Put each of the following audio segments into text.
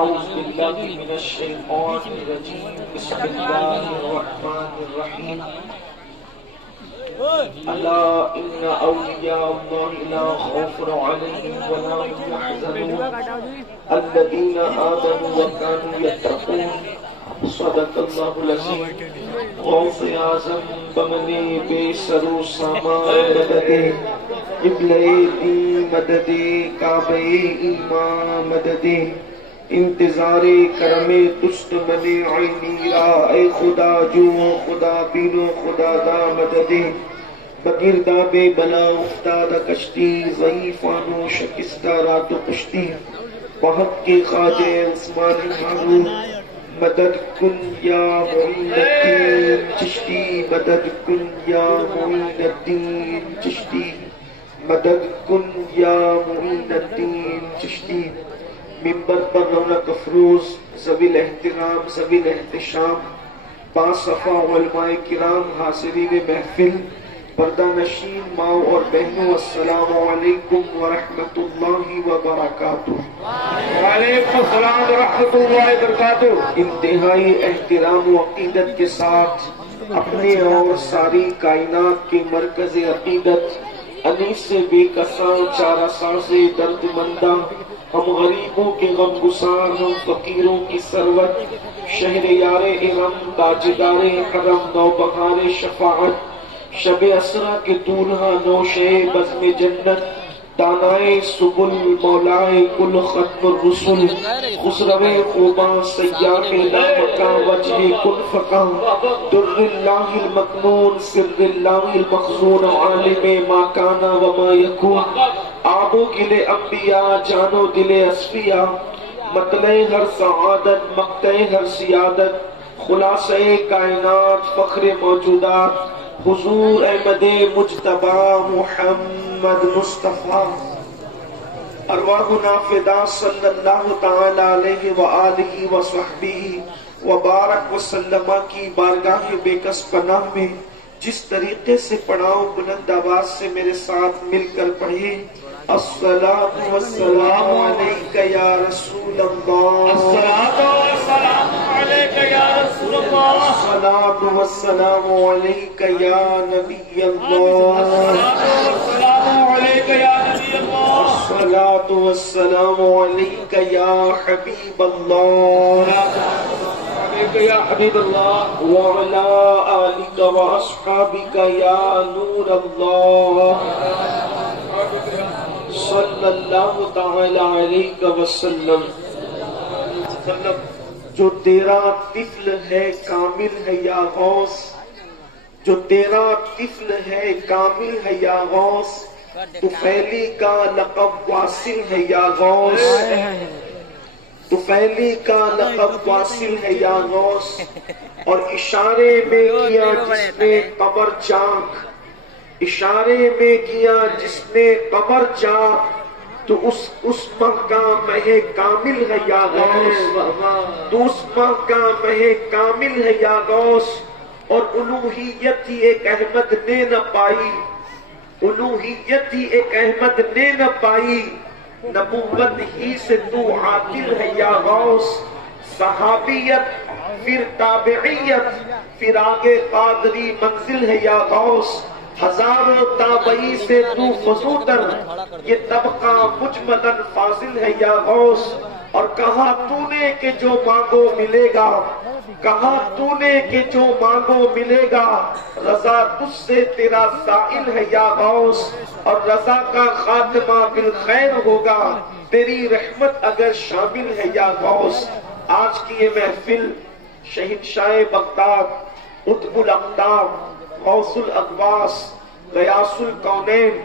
أعوذ بالله من الشيطان الرجيم بسم الله الرحمن الرحيم ألا إن أولياء الله لا خوف عليهم ولا هم يحزنون الذين آمنوا وكانوا يتقون صدق الله العظيم غوث اعظم بمنے بے سر و سامان مددے قبلہ دی مددے کعبہ ایمان مددے انتظار کرم تشت منے عینی را اے خدا جو خدا بینو خدا دا مددے بگرداب بلا افتاد کشتی ضعیفانو شکستہ رات و کشتی وحق کے خواجہ عثمان ہارون مدد کن یا معین الدین چشتی مدد کن یا معین الدین چشتی مدد کن یا معین الدین چشتی منبر پر رونق افروز ذوی الاحترام ذوی الاحتشام باصفا علماء کرام حاضرین محفل پردہ نشین ماؤں اور بہنوں السلام علیکم ورحمۃ اللہ وبرکاتہ۔ وعلیکم السلام ورحمۃ اللہ وبرکاتہ۔ انتہائی احترام و عقیدت کے ساتھ اپنے اور ساری کائنات کے مرکز عقیدت انیس سے بے کساں چارہ ساز درد مندہ ہم غریبوں کے غم گسار ہم فقیروں کی ثروت شہر یار ارم تاجدار حرم نوبہار شفاعت شب اسرا کے دولہا نوشے بزم جنت دانائے سبل مولائے کل ختم الرسل خسرو خوباں سیاح لامکہ وجہ کن فقہ در اللہ المکنون سر اللہ المخزون عالم ما کانا وما یکون آب و گل انبیاء جان و دل اصفیاء مطلع ہر سعادت مقطع ہر سیادت خلاصہ کائنات فخر موجودات حضور احمد مجتبی محمد مصطفیٰ ارواحنا فدا صلی اللہ تعالی علیہ وآلہ وصحبہ وبارک وسلم کی بارگاہ بے کس پناہ میں جس طریقے سے پڑھاؤ بلند آواز سے میرے ساتھ مل کر پڑھیں الصلاۃ والسلام علیک یا رسول اللہ الصلاۃ والسلام علیک یا رسول اللہ الصلاۃ والسلام علیک یا نبی اللہ الصلاۃ والسلام علیک یا نبی اللہ الصلاۃ والسلام علیک یا حبیب اللہ یا حبیب اللہ وعلی آلک واصحابک یا نور اللہ صلی اللہ تعالی علیہ وسلم۔ جو تیرا طفل ہے کامل ہے یا غوث جو تیرا طفل ہے کامل ہے یا غوث طفیلی کا لقب واصل ہے یا غوث طفیلی کا لقب واصل ہے یا غوث اور اشارے میں کیا جس نے قبر چاک اشارے میں کیا جس نے قبر چاک تو اس ماہ کا مہ کامل ہے یا غوث تو اس ماہ کا مہ کامل ہے یا غوث اور الوہیت ہی ایک احمد نے نہ پائی الوہیت ہی ایک احمد نے نہ پائی نبوت ہی سے تو عاقل ہے یا غوث صحابیت پھر تابعیت پھر آگے قادری منزل ہے یا غوث ہزاروں تابعی سے تو فزودر یہ طبقہ مجمدن فاضل ہے یا غوث اور کہا تو نے کہ جو مانگو ملے گا کہا تو نے کہ جو مانگو ملے گا رضا تجھ سے تیرا سائل ہے یا غوث اور رضا کا خاتمہ بالخیر ہوگا تیری رحمت اگر شامل ہے یا غوث۔ آج کی یہ محفل شہنشاہ بغداد قطب الاقطاب غوث الاغواث غیاث الکونین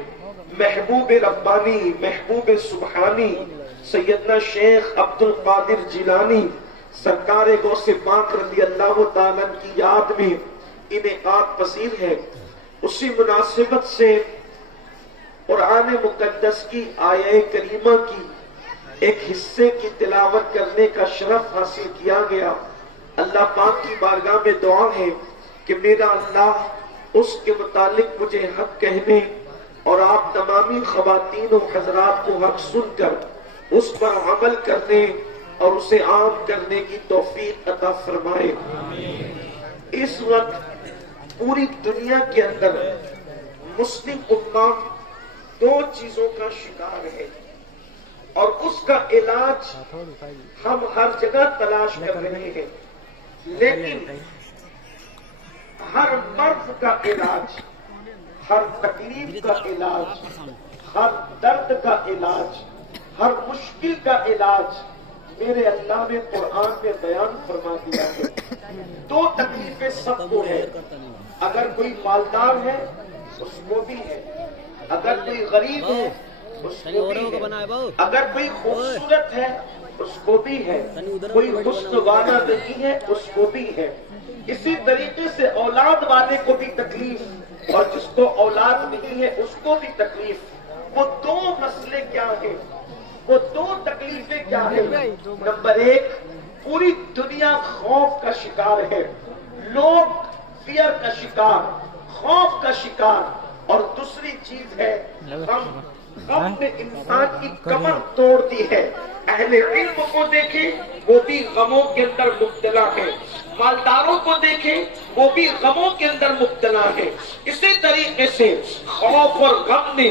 محبوب ربانی محبوب سبحانی سیدنا شیخ عبد القادر جیلانی سرکار غوث پاک رضی اللہ تعالیٰ کی یاد میں انعقاد پذیر ہے۔ اسی مناسبت سے قرآن مقدس کی آیہ کریمہ کی ایک حصے کی تلاوت کرنے کا شرف حاصل کیا گیا۔ اللہ پاک کی بارگاہ میں دعا ہے کہ میرا اللہ اس کے متعلق مجھے حق کہنے اور آپ تمامی خواتین و حضرات کو حق سن کر اس پر عمل کرنے اور اسے عام کرنے کی توفیق عطا فرمائے۔ اس وقت پوری دنیا کے اندر مسلم امہ دو چیزوں کا شکار ہے اور اس کا علاج ہم ہر جگہ تلاش کر رہے ہیں، لیکن ہر مرض کا علاج، ہر تکلیف کا علاج، ہر درد کا علاج، ہر مشکل کا علاج میرے اللہ نے قرآن میں بیان فرما دیا ہے۔ دو تکلیفیں سب کو ہے، اگر کوئی مالدار ہے اس کو بھی ہے، اگر کوئی غریب ہے اس کو بھی ہے، اگر کوئی خوبصورت ہے اس کو بھی ہے، کوئی حسن والا نہیں ہے اس کو بھی ہے۔ اسی طریقے سے اولاد والے کو بھی تکلیف اور جس کو اولاد نہیں ہے اس کو بھی تکلیف۔ وہ دو مسئلے کیا ہیں، وہ دو تکلیفیں کیا ہیں؟ نمبر ایک، پوری دنیا خوف کا شکار ہے، لوگ فیئر کا شکار، خوف کا شکار، اور دوسری چیز ہے غم نے انسان کی کمر توڑ دی ہے۔ اہل علم کو دیکھیں وہ بھی غموں کے اندر مبتلا ہے، مالداروں کو دیکھیں وہ بھی غموں کے اندر مبتلا ہے۔ اسی طریقے سے خوف اور غم نے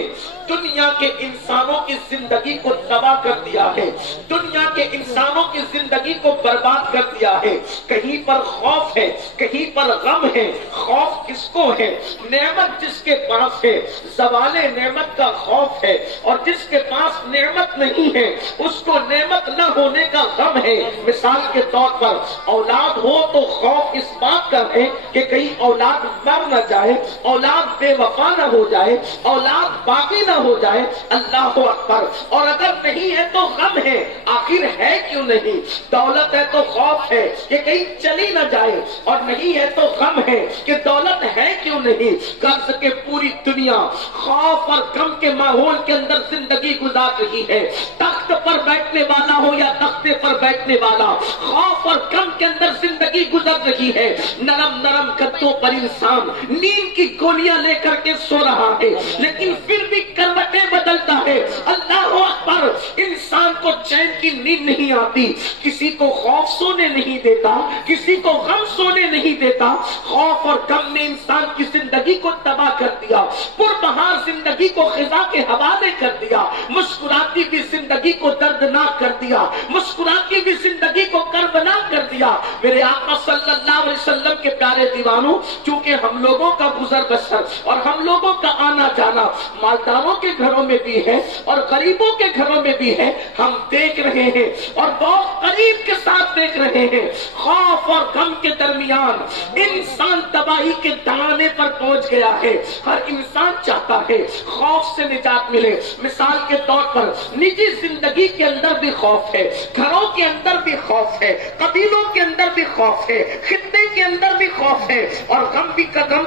دنیا کے انسانوں کی زندگی کو تباہ کر دیا ہے، دنیا کے انسانوں کی زندگی کو برباد کر دیا ہے۔ کہیں پر خوف ہے، کہیں پر غم ہے۔ خوف کس کو ہے؟ نعمت جس کے پاس ہے، زوال نعمت کا خوف ہے، اور جس کے پاس نعمت نہیں ہے اس کو نعمت نہ ہونے کا غم ہے۔ مثال کے طور پر اولاد ہو تو خوف اس بات کا ہے کہ کہیں اولاد مر نہ جائے، اولاد بے وفا نہ ہو جائے، اولاد باقی نہ ہو جائے۔ اللہ اکبر۔ اور اگر نہیں ہے تو غم ہے، آخر ہے کیوں نہیں؟ دولت ہے تو خوف ہے کہ کہیں چلی نہ جائے، اور نہیں ہے تو غم ہے کہ دولت ہے کیوں نہیں؟ قرض کے پوری دنیا خوف اور غم کے ماحول کے اندر زندگی گزار رہی ہے۔ تخت پر بیٹھنے والا ہو یا تختے پر بیٹھنے والا، خوف اور غم کے اندر زندگی گزر رہی ہے۔ نرم نرم گدوں پر انسان نیند کی گولیاں لے کر کے سو رہا ہے، لیکن پھر بھی کروٹیں بدلتا ہے۔ اللہ اکبر۔ انسان کو چین کی نیند نہیں آتی، کسی کو خوف سونے نہیں دیتا، کسی کو غم سونے نہیں دیتا۔ خوف اور غم نے انسان کی زندگی کو تباہ کر دیا، پربہار زندگی کو خزاں کے حوالے کر دیا، مسکراتی بھی زندگی کو دردناک کر دیا، مسکراتی بھی زندگی کو کربناک کر دیا۔ میرے آقا صلی اللہ علیہ وسلم کے پیارے دیوانوں، چونکہ ہم لوگوں کا گزر بسر اور ہم لوگوں کا آنا جانا مالداروں کے گھروں میں بھی ہے اور غریبوں کے گھروں میں بھی ہے، ہم دیکھ رہے ہیں اور بہت قریب کے ساتھ دیکھ رہے ہیں، خوف اور غم کے درمیان انسان تباہی کے دہانے پر پہنچ گیا ہے۔ ہر انسان چاہتا ہے خوف سے نجات ملے۔ مثال کے طور پر نجی زندگی کے اندر بھی خوف ہے، گھروں کے اندر بھی خوف ہے، قبیلوں کے اندر بھی خوف ہے، خطے کے اندر بھی خوف ہے، اور غم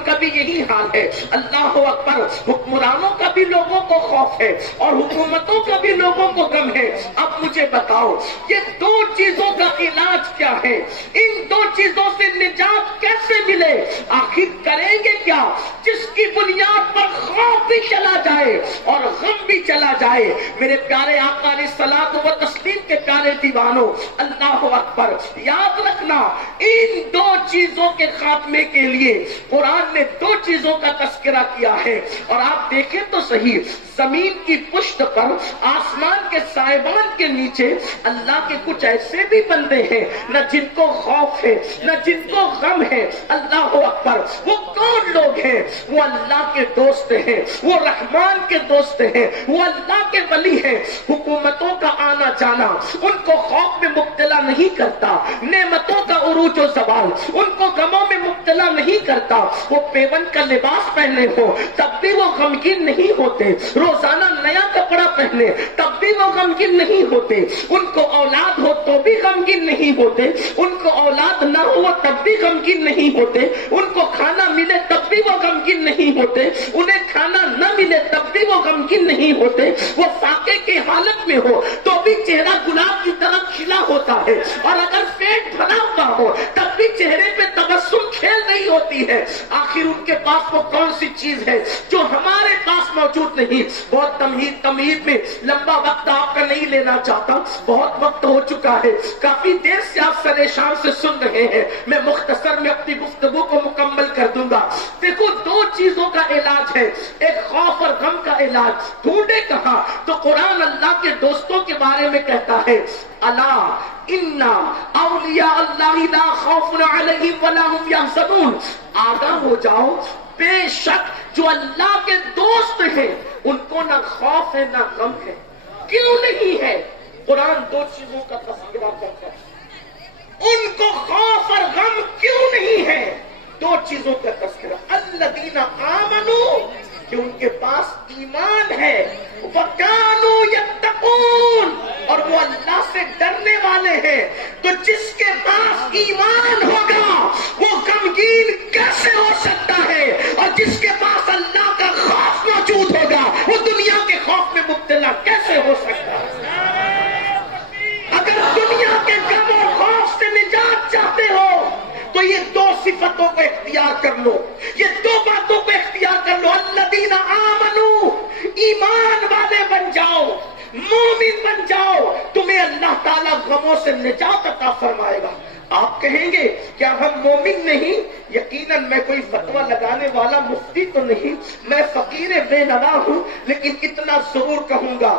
کا بھی یہی حال ہے۔ اللہ اکبر۔ حکمرانوں کا بھی لوگوں کو خوف ہے اور حکومتوں کا بھی لوگوں کو غم ہے۔ اب مجھے بتاؤ یہ دو چیزوں کا علاج کیا ہے؟ ان دو چیزوں سے نجات کیسے ملے؟ آخر کریں گے کیا؟ جس کی بنیاد پر خوف بھی چلا جائے اور غم بھی چلا جائے۔ میرے پیارے آقا علیہ الصلوۃ و تسلیم کے پیارے دیوانوں، اللہ اکبر، یاد رکھنا ان دو چیزوں کے خاتمے کے لیے قرآن نے دو چیزوں کا تذکرہ کیا ہے۔ اور آپ دیکھیں تو صحیح، زمین کی پشت پر، آسمان کے سائبان کے نیچے اللہ کے کچھ ایسے بھی بندے ہیں نہ جن کو خوف ہے نہ جن کو غم ہے۔ اللہ اکبر۔ وہ کون لوگ ہیں؟ وہ اللہ کے دوست ہیں، وہ رحمان کے دوست ہیں، وہ اللہ کے ولی ہیں۔ حکومتوں کا آنا جانا ان کو خوف میں مبتلا نہیں کرتا، نعمتوں کا عروج و زوال ان کو غموں میں مبتلا نہیں کرتا۔ وہ پیون کا لباس پہنے ہو تب بھی وہ غمگین نہیں ہوتے، روزانہ نیا کپڑا پہنے تب بھی وہ غمگین نہیں ہوتے، ان کو اولاد ہو تو بھی غمگین نہیں ہوتے، ان کو اولاد نہ ہو تب بھی غمگین نہیں ہوتے، ان کو کھانا ملے تب بھی بھی وہ غمگین نہیں ہوتے، انہیں کھانا نہ ملے تب بھی وہ غمگین نہیں ہوتے، وہ فاقے کی حالت میں ہو تو بھی چہرہ گلاب کی طرح کھلا ہوتا ہے، اور اگر پیٹ بھرا ہوا ہو تب بھی چہرے پہ تبسم کھیل رہی ہوتی ہے۔ آخر ان کے پاس وہ کون سی چیز ہے جو ہمارے پاس موجود نہیں؟ بہت تمہید میں لمبا وقت آپ کا نہیں لینا چاہتا، بہت وقت ہو چکا ہے، کافی دیر سے آپ سرے شام سے سن رہے ہیں، میں مختصر میں اپنی گفتگو کو مکمل کر دوں گا۔ دیکھو دو چیزوں کا علاج ہے، ایک خوف اور غم کا علاج۔ ڈھونڈے کہاں؟ تو قرآن اللہ کے دوستوں کے بارے میں کہتا ہے، الا ان اولیاء اللہ لا خوف علیہم ولا هم یحزنون، آگاہ ہو جاؤ، بے شک جو اللہ کے دوست ہیں ان کو نہ خوف ہے نہ غم ہے۔ کیوں نہیں ہے؟ قرآن دو چیزوں کا تذکرہ کرتا ہے، ان کو خوف اور غم کیوں نہیں ہے؟ دو چیزوں کا تذکرہ، الذین آمنوا، کہ ان کے پاس ایمان ہے، وَكَانُوا يَتَّقُونَ، اور وہ اللہ سے ڈرنے والے ہیں۔ تو جس کے پاس ایمان ہوگا وہ غمگین کیسے ہو سکتا ہے؟ اور جس کے پاس اللہ کا خوف موجود ہوگا وہ دنیا کے خوف میں مبتلا کیسے ہو سکتا ہے؟ اگر دنیا کے غم اور خوف سے نجات چاہتے ہو تو یہ دو صفتوں کو اختیار کر لو، یہ دو باتوں کو اختیار کر لو۔ الذین آمنوا، ایمان والے بن جاؤ، مومن بن جاؤ، تمہیں اللہ تعالیٰ غموں سے نجات عطا فرمائے گا۔ آپ کہیں گے کیا ہم مومن نہیں؟ یقیناً میں کوئی فتویٰ لگانے والا مفتی تو نہیں، میں فقیر بے نوا ہوں، لیکن اتنا ضرور کہوں گا،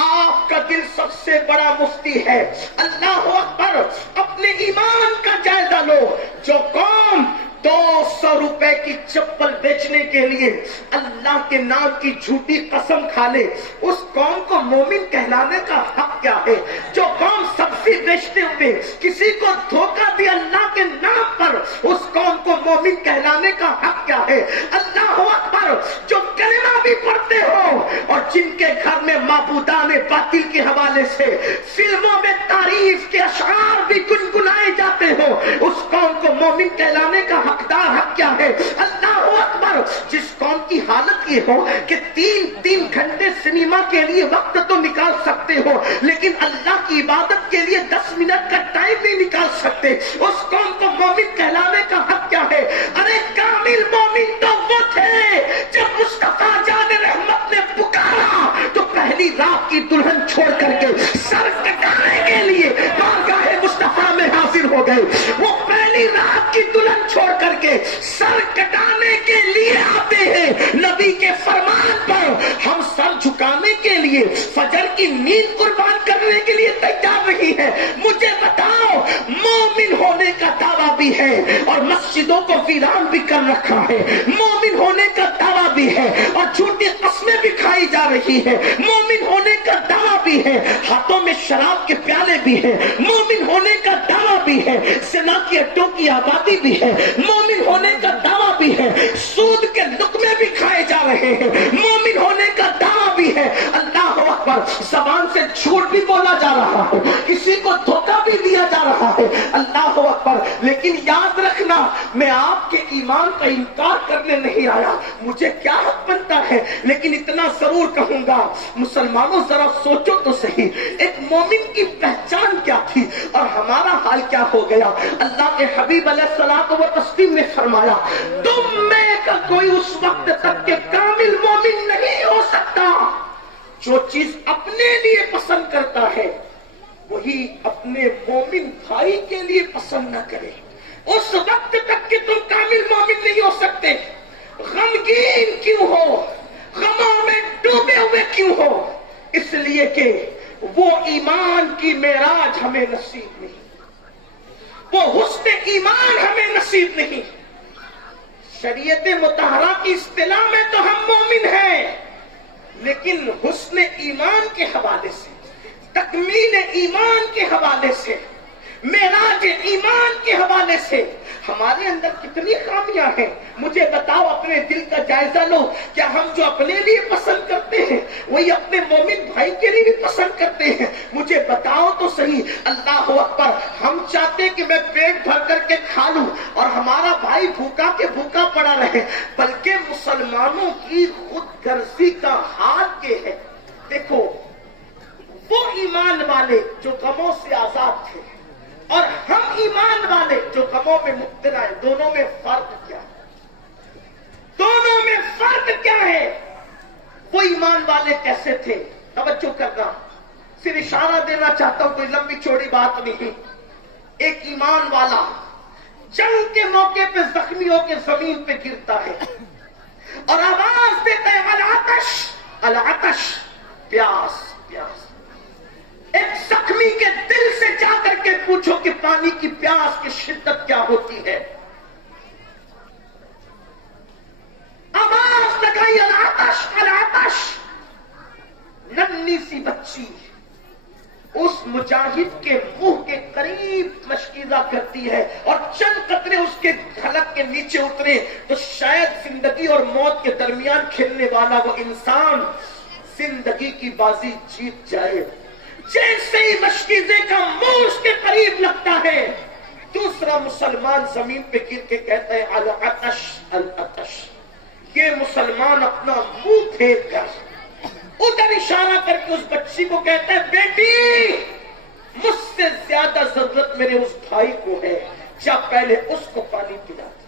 آپ کا دل سب سے بڑا مفتی ہے۔ اللہ اکبر، اپنے ایمان کا جائزہ لو۔ جو قوم 200 روپے کی چپل بیچنے کے لیے اللہ کے نام کی جھوٹی قسم کھا لے، اس قوم کو مومن کہلانے کا حق کیا ہے؟ جو قوم سبزی بیچتے ہوئے کسی کو دھوکہ دے اللہ کے نام پر، اس قوم کو مومن کہلانے کا حق کیا ہے؟ اللہ اکبر، جو کلمہ بھی پڑھتے ہو اور جن کے گھر میں معبودان باطل کے حوالے سے فلموں میں تعریف کے اشعار بھی گنگنائے جاتے ہو، اس قوم کو مومن کہلانے کا حقدار حق کیا ہے؟ اللہ اکبر، جس قوم کی حالت یہ ہو کہ 3 گھنٹے سنیما کے لیے وقت تو نکال سکتے ہو لیکن اللہ کی عبادت کے لیے 10 منٹ کا ٹائم نہیں نکال سکتے، اس قوم کو مومن کہلانے کا حق کیا ہے؟ ارے کامل مومن تو وہ تھے جب مصطفیٰ جان رحمت نے پکارا تو پہلی رات کی دلہن چھوڑ کر کے سر کٹانے کے لیے بارگاہ مصطفیٰ میں حاضر ہو گئے۔ وہ پہلی رات کی دلہن چھوڑ کر کے سر کٹانے کے لیے آتے ہیں، نبی کے فرمان پر ہم سر جھکانے کے لیے فجر کی نیند قربان کرنے کے لیے تیار نہیں ہے۔ مجھے بتاؤ، مومن ہونے کا دعویٰ بھی ہے اور مسجدوں کو ویران بھی کر رکھا ہے، مومن ہونے کا دعویٰ بھی ہے اور جھوٹی قسمیں بھی کھائی جا رہی ہے، مومن ہونے کا دعویٰ بھی ہے، ہاتھوں میں شراب کے پیالے بھی ہیں، مومن ہونے کا دعویٰ بھی ہے، زنا کی اڈوں کی آبادی بھی ہے، مومن ہونے کا دعویٰ بھی ہے، سود کے لقمے بھی کھائے جا رہے ہیں، مومن ہونے کا دعویٰ بھی ہے۔ اللہ اکبر، زبان سے جھوٹ بھی بولا جا رہا ہے، کسی کو دھوکہ بھی دیا جا رہا ہے، اللہ اکبر، لیکن یاد رکھنا، میں آپ کے ایمان کا انکار کرنے نہیں آیا، مجھے کیا حق بنتا ہے، لیکن اتنا ضرور کہوں گا، مسلمانوں ذرا سوچو تو صحیح، ایک مومن کی پہچان کیا تھی اور ہمارا حال کیا ہو گیا؟ اللہ کے حبیب علیہ الصلوۃ والتسلیم نے فرمایا، تم میں کا کوئی اس وقت تک کہ کامل مومن نہیں ہو سکتا جو چیز اپنے لیے پسند کرتا ہے وہی اپنے مومن بھائی کے لیے پسند نہ کرے، اس وقت تک کہ تم کامل مومن نہیں ہو سکتے۔ غمگین کیوں ہو، غموں میں ڈوبے ہوئے کیوں ہو؟ اس لیے کہ وہ ایمان کی معراج ہمیں نصیب نہیں، وہ حسن ایمان ہمیں نصیب نہیں۔ شریعت مطہرہ کی اصطلاح میں تو ہم مومن ہیں، لیکن حسن ایمان کے حوالے سے، تکمیل ایمان کے حوالے سے، معراج ایمان کے حوالے سے ہمارے اندر کتنی خامیاں ہیں. مجھے بتاؤ، اپنے دل کا جائزہ لو. کیا ہم جو اپنے لیے پسند کرتے ہیں وہی اپنے مومن بھائی کے لیے بھی پسند کرتے ہیں؟ مجھے بتاؤ تو صحیح. اللہ اکبر. ہم چاہتے ہیں کہ میں پیٹ بھر کر کے کھا لوں اور ہمارا بھائی بھوکا کے بھوکا پڑا رہے، بلکہ مسلمانوں کی خود غرضی کا حال یہ ہے. دیکھو، وہ ایمان والے جو غموں سے آزاد تھے اور ہم ایمان والے جو غموں میں مبتلا ہیں، دونوں میں فرق کیا ہے؟ دونوں میں فرق کیا ہے؟ وہ ایمان والے کیسے تھے؟ توجہ کرنا، صرف اشارہ دینا چاہتا ہوں، کوئی لمبی چوڑی بات نہیں. ایک ایمان والا جنگ کے موقع پہ زخمی ہو کے زمین پہ گرتا ہے اور آواز دیتا ہے العطش العطش، پیاس پیاس. ایک زخمی کے دل سے جا کر کے پوچھو کہ پانی کی پیاس کی شدت کیا ہوتی ہے. آواز لگائی العطش العطش. ننھی سی بچی اس مجاہد کے منہ کے قریب مشکیزہ کرتی ہے اور چند قطرے اس کے حلق کے نیچے اترے تو شاید زندگی اور موت کے درمیان کھیلنے والا وہ انسان زندگی کی بازی جیت جائے. جیسے ہی مشکیزے کا منہ اس کے قریب لگتا ہے، دوسرا مسلمان زمین پہ گر کے کہتا ہے العطش العطش. یہ مسلمان اپنا منہ پھیر کر ادھر اشارہ کر کے اس بچی کو کہتا ہے بیٹی، مجھ سے زیادہ ضرورت میرے اس بھائی کو ہے، جا پہلے اس کو پانی پلا دے.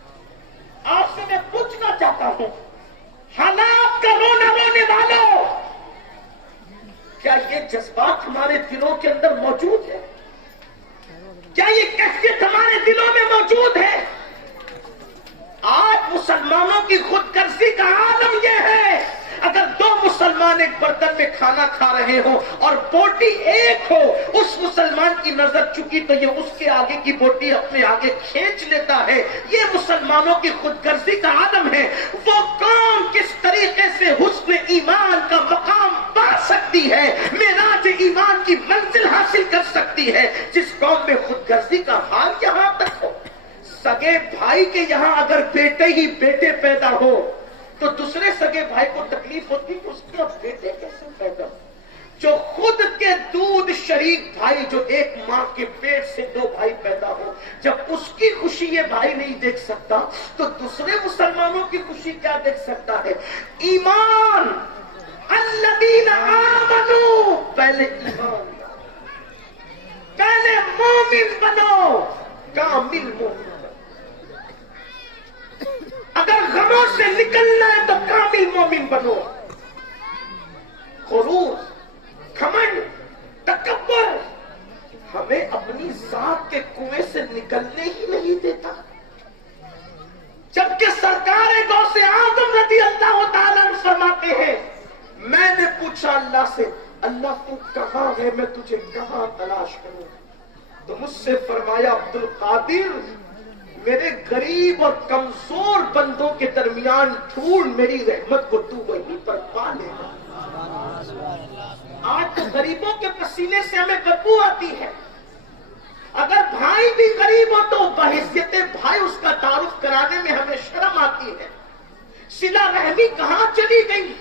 آپ سے میں پوچھنا چاہتا ہوں، حالات کا رونا رونے والوں، کیا یہ جذبات ہمارے دلوں کے اندر موجود ہے؟ کیا یہ کیفیت ہمارے دلوں میں موجود ہے؟ آج مسلمانوں کی خود غرضی کا عالم یہ ہے، اگر دو مسلمان ایک برتن میں کھانا کھا رہے ہوں اور بوٹی ایک ہو، اس مسلمان کی نظر چکی تو یہ اس کے آگے کی بوٹی اپنے آگے کھینچ لیتا ہے. یہ مسلمانوں کی خود غرضی کا عالم ہے. وہ قوم کس طریقے سے حسن ایمان کا مقام پا سکتی ہے، معراج ایمان کی منزل حاصل کر سکتی ہے، جس قوم میں خود غرضی کا حال یہاں تک ہو. سگے بھائی کے یہاں اگر بیٹے ہی بیٹے پیدا ہو تو دوسرے سگے بھائی کو تکلیف ہوتی کہ اس کے بیٹے کیسے پیدا ہو. جو خود کے دودھ شریک بھائی، جو ایک ماں کے پیٹ سے دو بھائی پیدا ہو، جب اس کی خوشی یہ بھائی نہیں دیکھ سکتا تو دوسرے مسلمانوں کی خوشی کیا دیکھ سکتا ہے؟ ایمان، الذین آمنوا، پہلے ایمان، پہلے مومن بنو، کامل مومن. اگر غموں سے نکلنا ہے تو کامل مومن بنو. غرور، گھمنڈ، تکبر ہمیں اپنی ذات کے کنویں سے نکلنے ہی نہیں دیتا. جبکہ سرکار غوث اعظم رضی اللہ تعالیٰ عنہ فرماتے ہیں، میں نے پوچھا اللہ سے، اللہ تو کہاں ہے، میں تجھے کہاں تلاش کروں؟ تو مجھ سے فرمایا عبد القادر، میرے غریب اور کمزور بندوں کے درمیان ڈھونڈ میری رحمت کو، تو وہیں پر پا لے گا. آج تو غریبوں کے پسینے سے ہمیں بدبو آتی ہے. اگر بھائی بھی غریب ہو تو بحیثیت بھائی اس کا تعارف کرانے میں ہمیں شرم آتی ہے. صلہ رحمی کہاں چلی گئی؟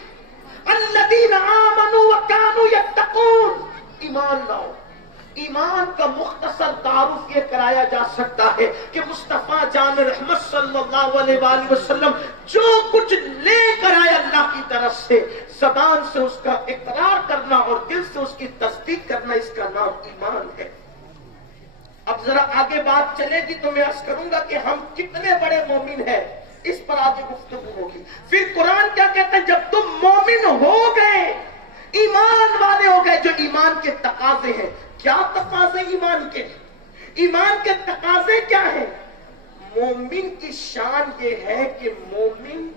الذین آمنوا وکانوا یتقون. ایمان لاؤ. ایمان کا مختصر تعارف یہ کرایا جا سکتا ہے کہ مصطفیٰ جان رحمت صلی اللہ علیہ وآلہ وسلم جو کچھ لے کر آئے اللہ کی طرف سے، زبان سے اس کا اقرار کرنا اور دل سے اس کی تصدیق کرنا، اس کا نام ایمان ہے. اب ذرا آگے بات چلے گی تو میں عرض کروں گا کہ ہم کتنے بڑے مومن ہیں، اس پر آگے گفتگو ہوگی. پھر قرآن کیا کہتا ہے؟ جب تم مومن ہو گئے، ایمان والے ہو گئے، جو ایمان کے تقاضے ہیں. کیا تقاضے ایمان کے؟ ایمان کے تقاضے کیا ہیں؟ مومن کی شان یہ ہے کہ مومن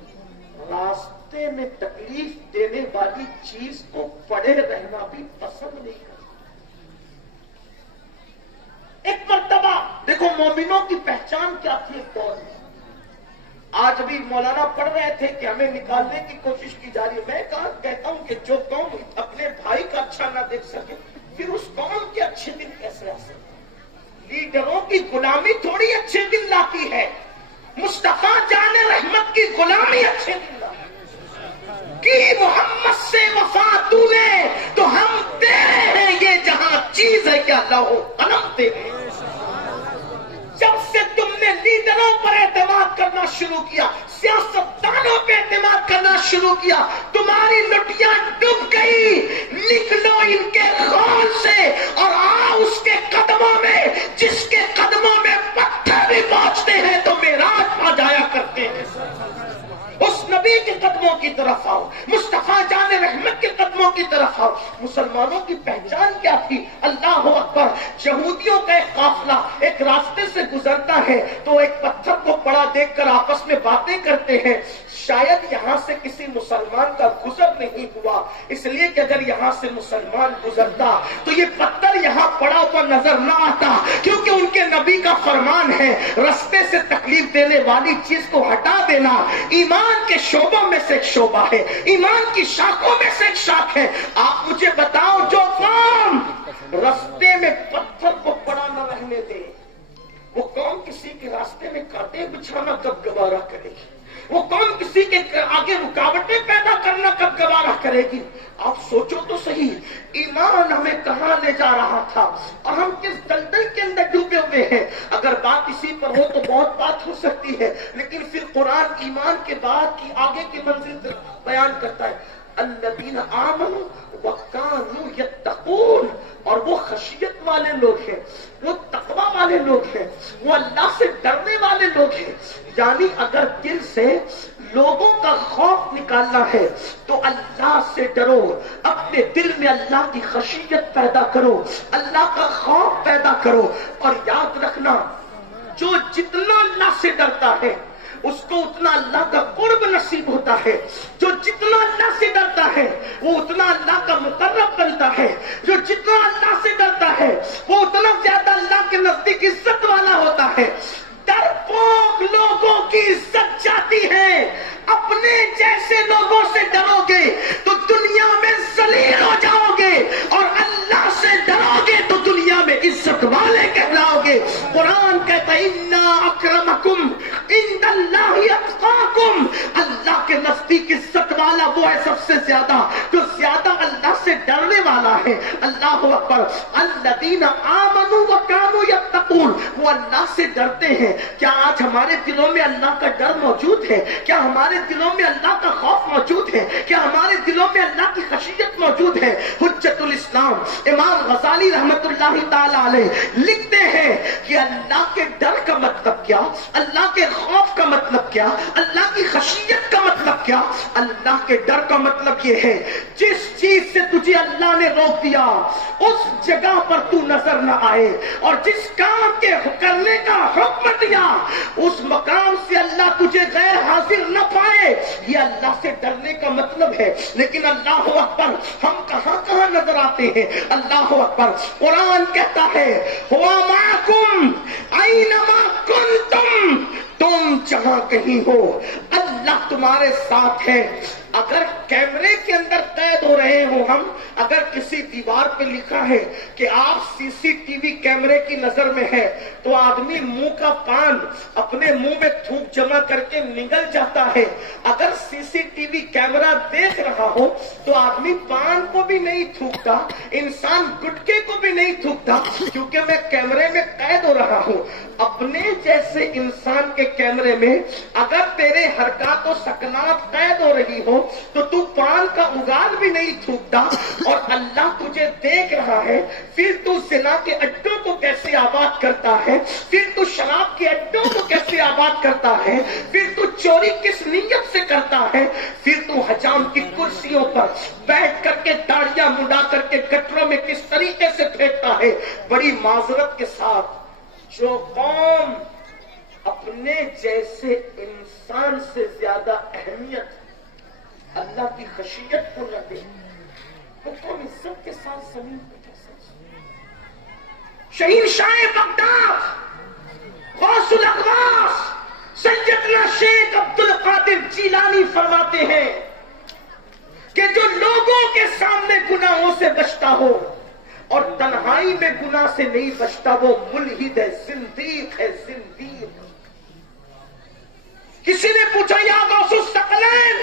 راستے میں تکلیف دینے والی چیز کو پڑے رہنا بھی پسند نہیں کرتا. ایک مرتبہ دیکھو مومنوں کی پہچان کیا تھی ایک دور میں. آج بھی مولانا پڑھ رہے تھے کہ ہمیں نکالنے کی کوشش کی جا رہی ہے. میں کہتا ہوں کہ جو قوم اپنے بھائی کا اچھا نہ دیکھ سکے پھر اس قوم کے اچھے دن کیسے آ سکتے؟ لیڈروں کی غلامی تھوڑی اچھے دن لاتی ہے. شروع کیا، سیاستدانوں پہ اعتماد کرنا شروع کیا، تمہاری لٹیاں ڈوب گئی، نکلو ان کے خول سے اور آؤ اس کے قدموں میں جس کے قدموں میں پتھر بھی پہنچتے ہیں تو معراج پا جایا کرتے ہیں۔ اس نبی کے قدموں کی طرف آؤ، مصطفیٰ جان رحمت کے قدموں کی طرف آؤ۔ مسلمانوں کی پہچان کیا تھی؟ اللہ اکبر۔ یہودیوں کا ایک قافلہ ایک راستے سے گزرتا ہے تو ایک پتھر کو پڑا دیکھ کر آپس میں باتیں کرتے ہیں، شاید یہاں سے کسی مسلمان کا گزر نہیں ہوا، اس لیے کہ اگر یہاں سے مسلمان گزرتا تو یہ پتھر یہاں پڑا ہوا نظر نہ آتا، کیونکہ ان کے نبی کا فرمان ہے راستے سے تکلیف دینے والی چیز کو ہٹا دینا ایمان کے شعبوں میں سے ایک شعبہ ہے، ایمان کی شاخوں میں سے ایک شاخ ہے۔ آپ مجھے بتاؤ، جو قوم راستے میں پتھر کو پڑا نہ رہنے دے، وہ قوم کسی کے راستے میں کانٹے بچھانا کب گوارا کرے گی؟ وہ قوم کسی کے آگے رکاوٹیں پیدا کرنا کب گوارا کرے گی؟ آپ سوچو تو صحیح، ایمان ہمیں کہاں لے جا رہا تھا اور ہم کس دلدل کے اندر ڈوبے ہوئے ہیں۔ اگر بات اسی پر ہو تو بہت بات ہو سکتی ہے، لیکن پھر قرآن ایمان کے بعد کی آگے کی منزل بیان کرتا ہے، الذین آمنوا وکانوا یتقون، اور وہ خشیت والے لوگ ہیں، وہ تقوی والے لوگ ہیں، وہ اللہ سے ڈرنے والے لوگ ہیں۔ یعنی اگر دل سے لوگوں کا خوف نکالنا ہے تو اللہ سے ڈرو، اپنے دل میں اللہ کی خشیت پیدا کرو، اللہ کا خوف پیدا کرو، اور یاد رکھنا جو جتنا اللہ سے ڈرتا ہے اس کو اتنا اللہ کا قرب نصیب ہوتا ہے، جو جتنا اللہ سے ڈرتا ہے وہ اتنا اللہ کا مقرب بنتا ہے، جو جتنا اللہ سے ڈرتا ہے وہ اتنا زیادہ اللہ کے نزدیک عزت والا ہوتا ہے۔ ڈرپوک لوگوں کی عزت جاتی ہے، اپنے جیسے لوگوں سے ڈرو گے تو دنیا میں ذلیل ہو جاؤ گے، اور اللہ سے ڈرو گے تو دنیا میں عزت والے کہلاؤ گے۔ قرآن کہتا ہے اِنَّا أَكْرَمَكُمْ عِندَ اللَّهِ أَتْقَاكُمْ، اللہ کے نزدیک عزت والا وہ ہے سب سے زیادہ جو زیادہ اللہ سے ڈرنے والا ہے۔ اللہ اکبر۔ الذین آمنوا وکانوا یتقون، وہ اللہ سے ڈرتے ہیں۔ کیا آج ہمارے دلوں میں اللہ کا ڈر موجود ہے؟ کیا ہمارے دلوں میں اللہ کا خوف موجود ہے؟ کیا ہمارے دلوں میں اللہ کی خشیت موجود ہے؟ حجت الاسلام امام غزالی رحمت اللہ تعالی علیہ لکھتے ہیں کہ اللہ کے ڈر کا مطلب کیا، اللہ کے خوف کا مطلب کیا، اللہ کی خشیت کا مطلب کیا؟ اللہ کے ڈر کا مطلب یہ ہے جس چیز سے تجھے اللہ نے روک دیا اس جگہ پر تو نظر نہ آئے، اور جس کام کے کرنے کا حکم دیا اس مقام سے اللہ تجھے غیر حاضر نہ پائے، یہ اللہ سے ڈرنے کا مطلب ہے۔ لیکن اللہ اکبر، ہم کہاں کہاں نظر آتے ہیں؟ اللہ اکبر۔ قرآن کہتا ہے ہوا معکم اینما کنتم، تم جہاں کہیں ہو اللہ تمہارے ساتھ ہے۔ اگر کیمرے کے اندر قید ہو رہے ہوں ہم، اگر کسی دیوار پہ لکھا ہے کہ آپ سی سی ٹی وی کیمرے کی نظر میں ہے تو آدمی منہ کا پان اپنے منہ میں تھوک جمع کر کے نگل جاتا ہے۔ اگر سی سی ٹی وی کیمرہ دیکھ رہا ہو تو آدمی پان کو بھی نہیں تھوکتا، انسان گٹکے کو بھی نہیں تھوکتا، کیونکہ میں کیمرے میں قید ہو رہا ہوں۔ اپنے جیسے انسان کے کیمرے میں اگر تیرے حرکات و سکنات قید ہو رہی ہو تو تو پان کا اگال بھی نہیں تھوکتا، اور اللہ تجھے دیکھ رہا ہے۔ پھر تو زنا کے اڈوں کو کیسے آباد کرتا ہے، پھر تو شراب کے اڈوں کو کیسے آباد کرتا ہے، پھر تو چوری کس نیت سے کرتا ہے، پھر تو حجام کی کرسیوں پر بیٹھ کر کے داڑیاں مڈا کر کے گٹروں میں کس طریقے سے پھینکتا ہے۔ بڑی معذرت کے ساتھ جو قوم اپنے جیسے انسان سے زیادہ اہمیت اللہ کی خشیت کو نہ دے، وہ قوم عزت کے ساتھ زمین پہ کیسے؟ شہنشاہ بغداد غوث الاغواث سیدنا شیخ عبد القادر جیلانی فرماتے ہیں کہ جو لوگوں کے سامنے گناہوں سے بچتا ہو اور تنہائی میں گناہ سے نہیں بچتا، وہ ملحد ہے، زندیق ہے، زندیق۔ کسی نے پوچھا یا غوث الثقلین،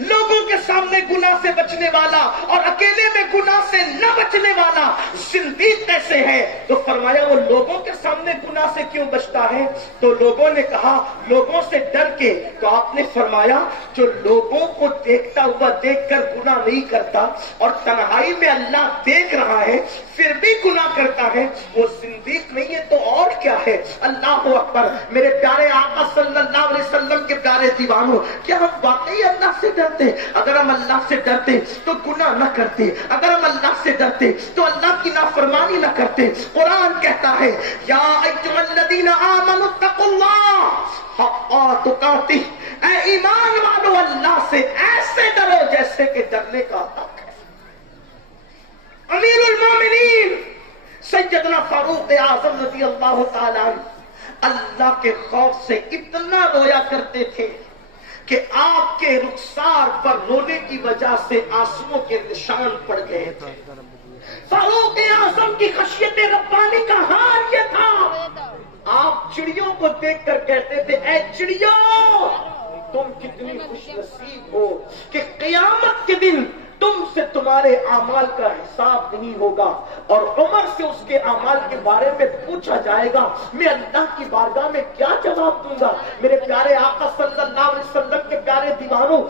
لوگوں کے سامنے میں گناہ سے بچنے والا اور اکیلے میں گناہ سے نہ بچنے والا زندیق کیسے ہے؟ تو فرمایا وہ لوگوں کے سامنے گناہ سے کیوں بچتا ہے؟ تو لوگوں نے کہا لوگوں سے ڈر کے. تو آپ نے فرمایا جو لوگوں کو دیکھتا ہوا دیکھ کر گناہ نہیں کرتا اور تنہائی میں اللہ دیکھ رہا ہے پھر بھی گناہ کرتا ہے وہ زندیق نہیں ہے تو اور کیا ہے؟ اللہ اکبر. میرے پیارے آقا صلی اللہ علیہ وسلم کے پیارے دیوانوں، کیا ہم واقعی اللہ سے ڈرتے؟ اگر ہم اللہ سے ڈرتے تو گناہ نہ کرتے، اگر ہم اللہ سے ڈرتے تو اللہ کی نافرمانی نہ کرتے. قرآن کہتا ہے یا ایھا الذین آمنوا اتقوا اللہ حق تقاتہ، اے ایمان والو اللہ سے ایسے ڈرو جیسے کہ ڈرنے کا حق ہے. امیر المومنین سیدنا فاروق اعظم رضی اللہ تعالیٰ عنہ اللہ کے خوف سے اتنا رویا کرتے تھے کہ آپ کے رخسار پر رونے کی وجہ سے آنسوؤں کے نشان پڑ گئے تھے. فاروق اعظم کی خشیت ربانی کا حال یہ تھا، آپ چڑیوں کو دیکھ کر کہتے تھے اے چڑیوں تم کتنی خوش نصیب ہو کہ قیامت کے دن تم سے تمہارے اعمال کا حساب نہیں ہوگا اور عمر سے اس کے اعمال کے بارے میں پوچھا جائے گا. میں اللہ کی بارگاہ میں کیا جواب دوں گا؟ میرے پیارے آقا صلی اللہ علیہ وسلم کے پیارے دیوانوں،